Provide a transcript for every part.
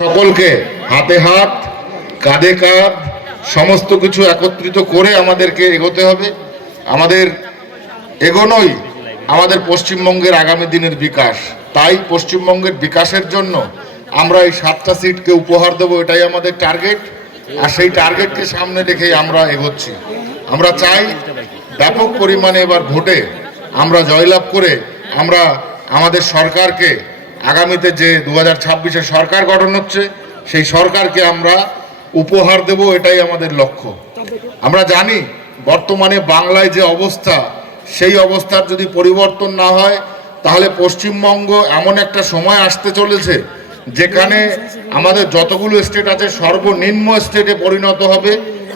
সকলকে হাতে হাত কাঁধে কাঁধ সমস্ত কিছু একত্রিত করে আমাদেরকে এগোতে হবে। আমাদের এগোনোই আমাদের পশ্চিমবঙ্গের আগামী দিনের বিকাশ। তাই পশ্চিমবঙ্গের বিকাশের জন্য আমরা এই 7টা সিটকে উপহার দেবো, এটাই আমাদের টার্গেট। আর সেই টার্গেটকে সামনে রেখেই আমরা এগোচ্ছি। আমরা চাই ব্যাপক পরিমাণে এবার ভোটে আমরা জয়লাভ করে আমরা আমাদের সরকারকে আগামীতে যে 2026-এ সরকার গঠন হচ্ছে সেই সরকারকে আমরা উপহার দেব, এটাই আমাদের লক্ষ্য। আমরা জানি বর্তমানে বাংলায় যে অবস্থা, সেই অবস্থার যদি পরিবর্তন না হয় তাহলে পশ্চিমবঙ্গ এমন একটা সময় আসতে চলেছে যেখানে আমাদের যতগুলো স্টেট আছে সর্বনিম্ন স্টেটে পরিণত হবে।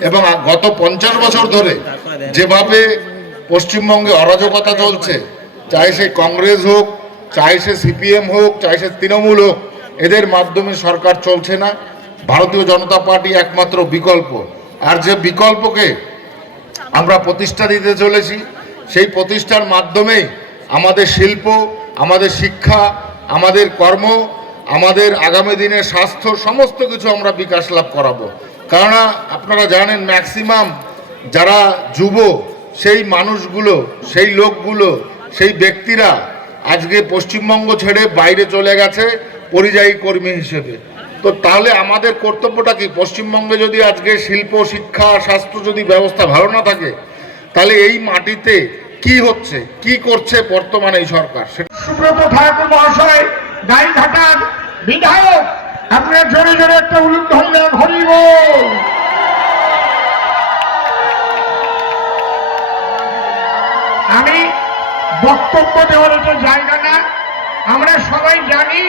এবং গত 50 বছর ধরে যেভাবে পশ্চিমবঙ্গে অরাজকতা চলছে, চাই সে কংগ্রেস হোক, চাই সে সিপিএম হোক, চাই সে তৃণমূল হোক, এদের মাধ্যমে সরকার চলছে না। ভারতীয় জনতা পার্টি একমাত্র বিকল্প। আর যে বিকল্পকে আমরা প্রতিষ্ঠা দিতে চলেছি, সেই প্রতিষ্ঠার মাধ্যমেই আমাদের শিল্প, আমাদের শিক্ষা, আমাদের কর্ম, আমাদের আগামী দিনের স্বাস্থ্য সমস্ত কিছু আমরা বিকাশ লাভ করাবো। কেননা আপনারা জানেন ম্যাক্সিমাম যারা যুব, সেই মানুষগুলো, সেই লোকগুলো, সেই ব্যক্তিরা আজকে পশ্চিমবঙ্গ ছেড়ে বাইরে চলে গেছে পরিযায়ী কর্মী হিসেবে। তো তাহলে আমাদের কর্তব্যটা কি? পশ্চিমবঙ্গে যদি আজকে শিল্প, শিক্ষা, স্বাস্থ্য যদি ব্যবস্থা ভালো না থাকে, তাহলে এই মাটিতে কি হচ্ছে, কি করছে বর্তমানে এই সরকার? সুব্রত ঠাকুর মহাশয় গাইঘাটার বিধায়ক, আপনারা জোরে জোরে একটা উলুধ্বনি হরি বল। আমি বক্তব্য দেওয়ার একটা জায়গা না। আমরা সবাই জানি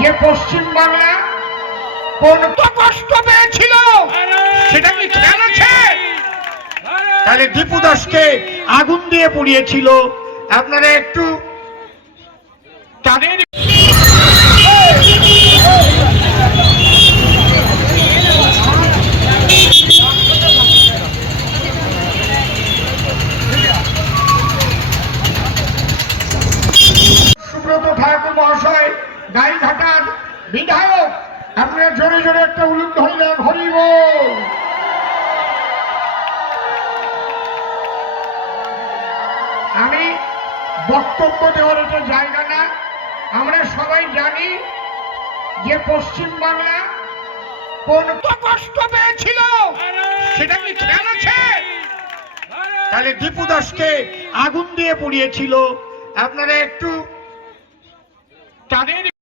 যে পশ্চিমবাংলা কোন কষ্ট পেয়েছিল, সেটা কি খেয়াল আছে? তাহলে দীপু দাসকে আগুন দিয়ে পুড়িয়েছিল। আপনারা একটু তাদের সুব্রত ঠাকুর মহাশয় গাইঘাটার বিধায়ক, আপনারা জোরে জোরে একটা উলুধ্বনি হরি বল। আমি বক্তব্য দেওয়ার একটা জায়গা না। আমরা সবাই জানি যে পশ্চিমবাংলা কোন কষ্ট পেয়েছিল, সেটা কি খেয়াল আছে? তাহলে দীপু দাসকে আগুন দিয়ে পুড়িয়েছিল। আপনারা একটু তাদের